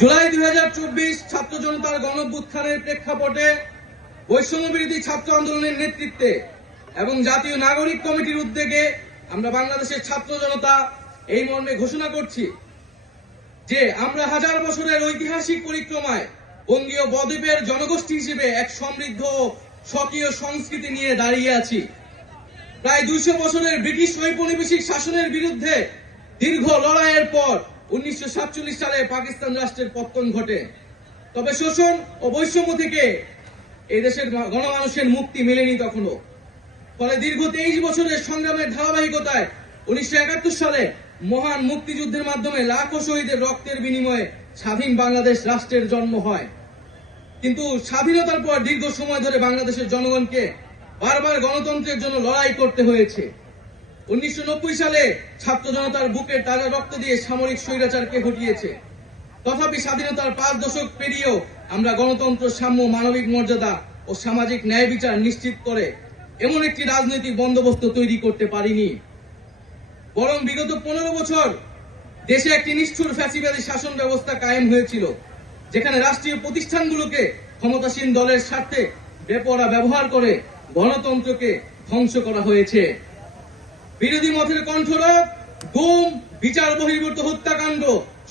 জুলাই 2024 ছাত্র জনতার গণঅভ্যুত্থানের প্রেক্ষাপটে বৈষম্যবিরোধী ছাত্র আন্দোলনের নেতৃত্বে এবং জাতীয় নাগরিক কমিটির উদ্যোগে আমরা বাংলাদেশের ছাত্র জনতা এই মর্মে ঘোষণা করছি যে আমরা হাজার বছরের ঐতিহাসিক পরিক্রমায় বঙ্গীয় বদ্বীপের জনগোষ্ঠী হিসেবে এক সমৃদ্ধ ও স্বকীয় সংস্কৃতি নিয়ে দাঁড়িয়ে আছি। প্রায় 200 বছরের ব্রিটিশ ঔপনিবেশিক শাসনের বিরুদ্ধে দীর্ঘ লড়াইয়ের পর 1947 সালে পাকিস্তান রাষ্ট্রের পতন ঘটে। তবে শোষণ ও বৈষম্য থেকে এই দেশের গণমানুষের মুক্তি মেলেনি তখনো। ফলে দীর্ঘ 23 বছরের সংগ্রামের ধারাবাহিকতায় 1971 সালে মহান মুক্তিযুদ্ধের মাধ্যমে লাখো শহীদের রক্তের বিনিময়ে স্বাধীন বাংলাদেশ রাষ্ট্রের জন্ম হয়। কিন্তু স্বাধীনতার পর দীর্ঘ সময় ধরে বাংলাদেশের জনগণকে বারবার গণতন্ত্রের জন্য লড়াই করতে হয়েছে। 1990 সালে ছাত্র জনতার বুকের তাজা রক্ত দিয়ে সামরিক স্বৈরাচারকে হটিয়েছে। তথাপি স্বাধীনতার 5 দশক পেরিয়েও আমরা গণতন্ত্র, সাম্য, মানবিক মর্যাদা ও সামাজিক ন্যায় বিচার নিশ্চিত করে এমন একটি রাজনৈতিক বন্দোবস্ত তৈরি করতে পারিনি। বরং বিগত 15 বছর দেশে একটি নিষ্ঠুর ফ্যাসিবাদী শাসন ব্যবস্থা কায়েম হয়েছিল, যেখানে রাষ্ট্রীয় প্রতিষ্ঠানগুলোকে ক্ষমতাসীন দলের স্বার্থে বেপরোয়া ব্যবহার করে গণতন্ত্রকে ধ্বংস করা হয়েছে। বিরোধী মতের কণ্ঠরোধ, গুম, বিচার বহির্ভূত হত্যাকাণ্ড,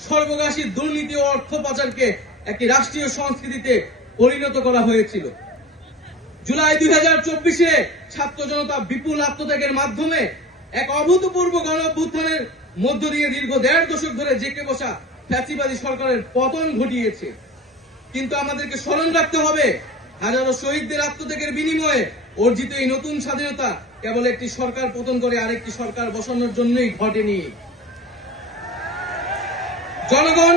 সর্বগ্রাসী দুর্নীতি ও অর্থ পাচারকে একটি রাষ্ট্রীয় সংস্কৃতিতে পরিণত করা হয়েছিল। জুলাই 2024-এ ছাত্র জনতা বিপুল আত্মত্যাগের মাধ্যমে এক অভূতপূর্ব গণঅভ্যুত্থানের মধ্য দিয়ে দীর্ঘ 1.5 দশক ধরে জেঁকে বসা ফ্যাসিবাদী সরকারের পতন ঘটিয়েছে। কিন্তু আমাদেরকে স্মরণ রাখতে হবে, হাজারো শহীদদের আত্মত্যাগের বিনিময়ে অর্জিত এই নতুন স্বাধীনতা কেবল একটি সরকার পতন করে আরেকটি সরকার বসানোর জন্যই ঘটেনি। জনগণ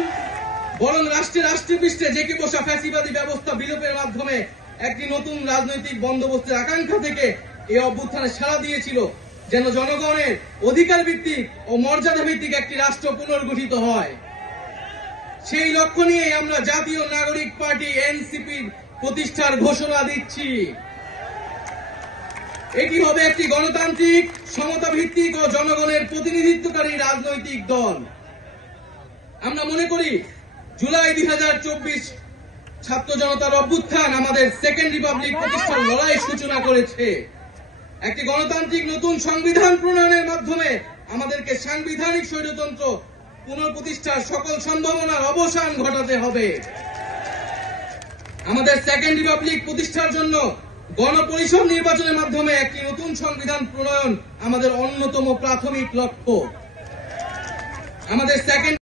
বরং রাষ্ট্রপৃষ্ঠে জেঁকে বসা ফ্যাসিবাদী ব্যবস্থা বিলোপের মাধ্যমে একটি নতুন রাজনৈতিক বন্দোবস্তের আকাঙ্ক্ষা থেকে এই অভ্যুত্থানে সাড়া দিয়েছিল, যেন জনগণের অধিকার ভিত্তিক ও মর্যাদা ভিত্তিক একটি রাষ্ট্র পুনর্গঠিত হয়। সেই লক্ষ্য নিয়ে আমরা জাতীয় নাগরিক পার্টি এনসিপির প্রতিষ্ঠার ঘোষণা দিচ্ছি। এটি হবে একটি গণতান্ত্রিক, সমতা ভিত্তিক ও জনগণের প্রতিনিধিত্বকারী রাজনৈতিক দল। আমরা মনে করি জুলাই 2024 ছাত্র জনতার অভ্যুত্থান আমাদের সেকেন্ড রিপাবলিক প্রতিষ্ঠার লড়াই সূচনা করেছে। একটি গণতান্ত্রিক নতুন সংবিধান প্রণয়নের মাধ্যমে আমাদেরকে সাংবিধানিক স্বৈরতন্ত্র পুনঃপ্রতিষ্ঠার সকল সম্ভাবনার অবসান ঘটাতে হবে। আমাদের সেকেন্ড রিপাবলিক প্রতিষ্ঠার জন্য গণপরিষদ নির্বাচনের মাধ্যমে একটি নতুন সংবিধান প্রণয়ন আমাদের অন্যতম প্রাথমিক লক্ষ্য। আমাদের সেকেন্ড